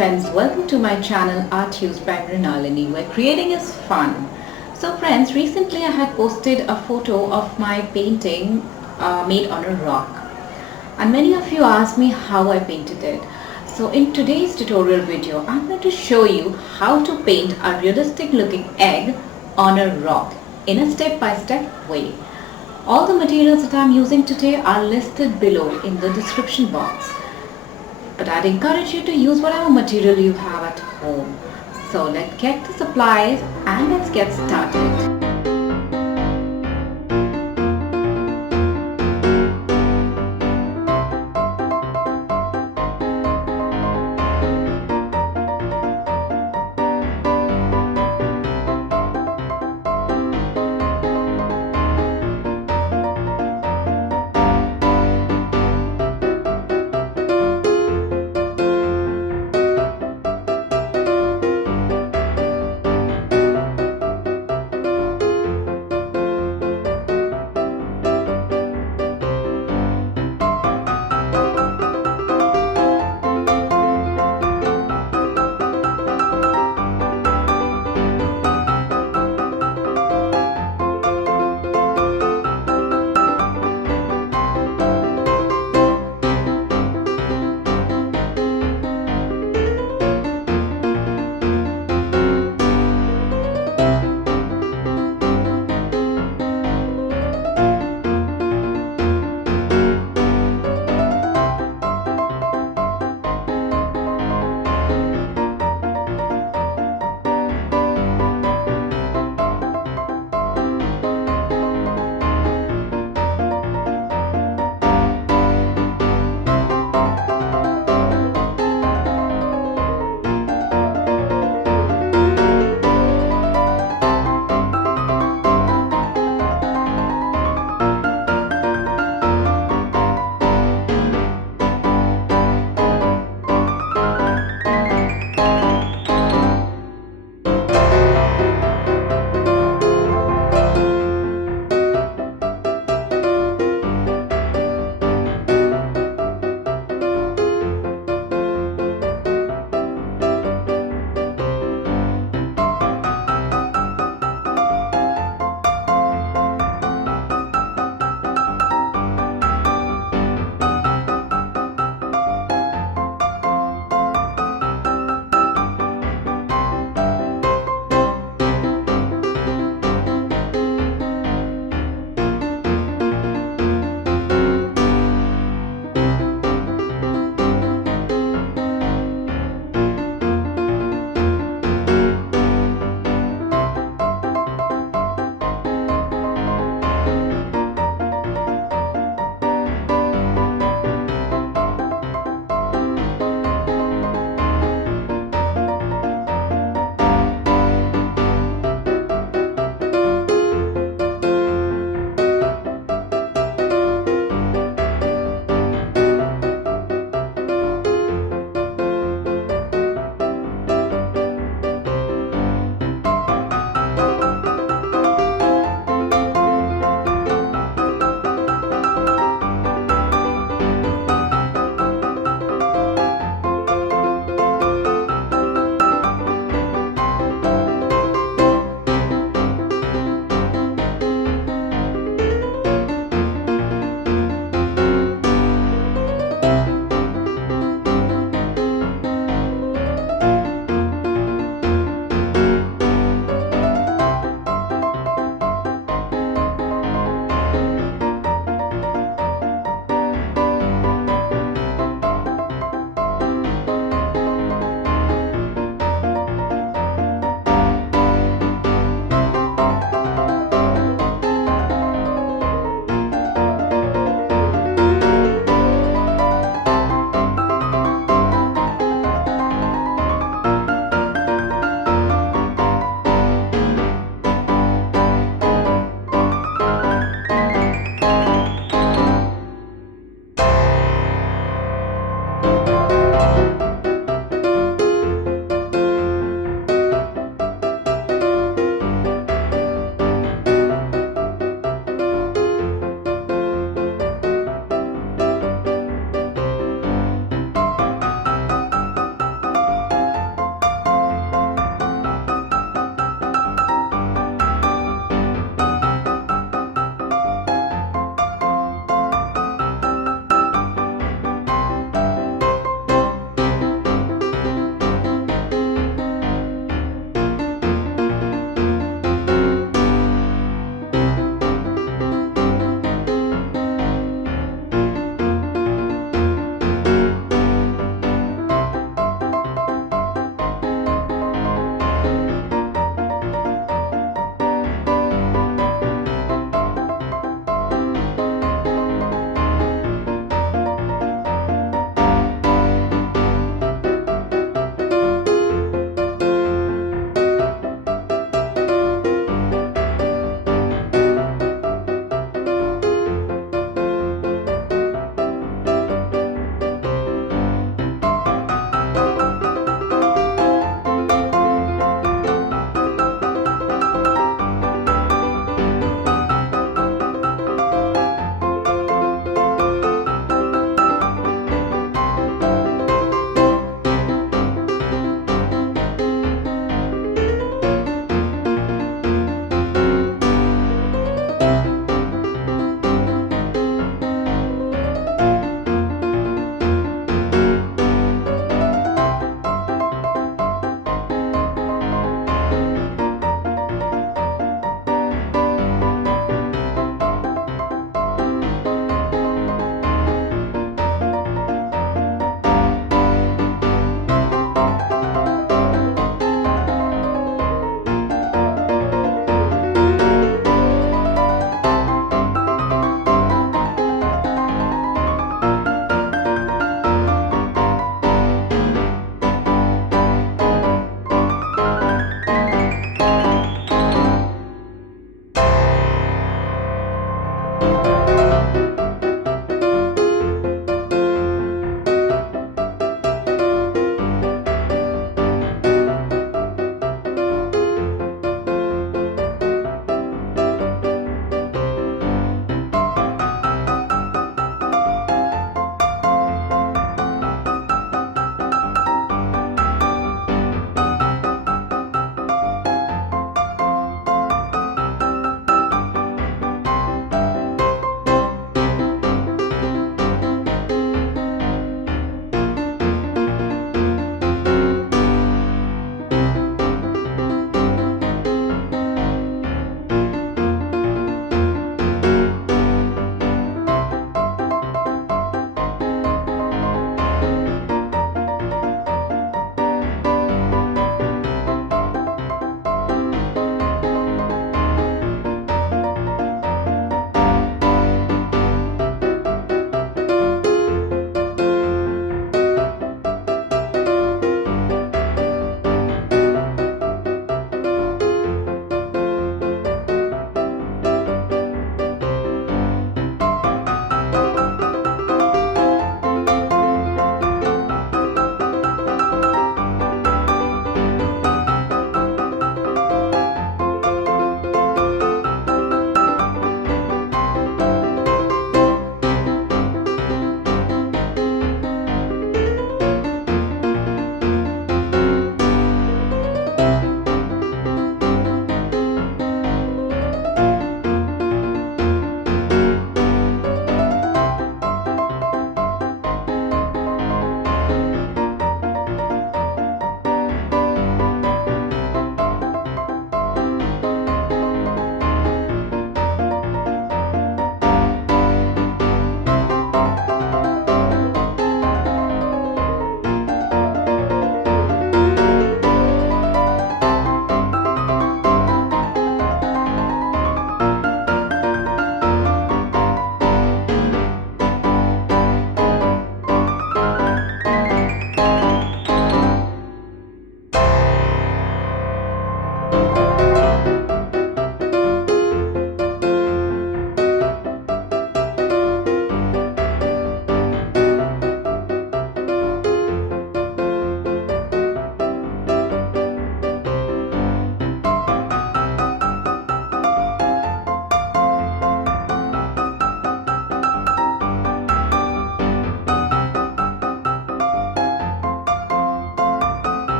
friends, welcome to my channel Art Used by Mrinalini, where creating is fun. So friends, recently I had posted a photo of my painting made on a rock, and many of you asked me how I painted it. So in today's tutorial video, I'm going to show you how to paint a realistic looking egg on a rock in a step-by-step way. All the materials that I'm using today are listed below in the description box. But I'd encourage you to use whatever material you have at home. So let's get the supplies and let's get started.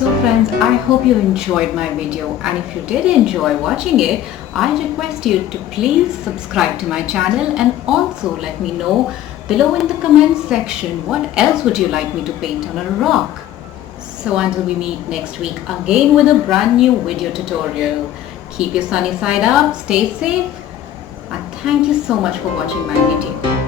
So friends, I hope you enjoyed my video, and if you did enjoy watching it, I request you to please subscribe to my channel and also let me know below in the comments section what else would you like me to paint on a rock. So until we meet next week again with a brand new video tutorial, keep your sunny side up, stay safe, and thank you so much for watching my video.